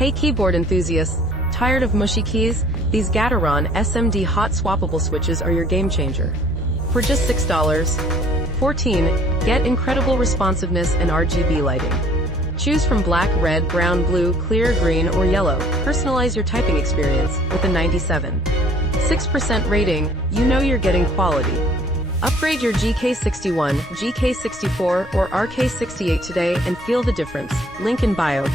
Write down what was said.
Hey keyboard enthusiasts, tired of mushy keys? These Gateron SMD hot-swappable switches are your game changer. For just $6.14, get incredible responsiveness and RGB lighting. Choose from black, red, brown, blue, clear, green, or yellow. Personalize your typing experience with a 97.6% rating. You know you're getting quality. Upgrade your GK61, GK64, or RK68 today and feel the difference. Link in bio.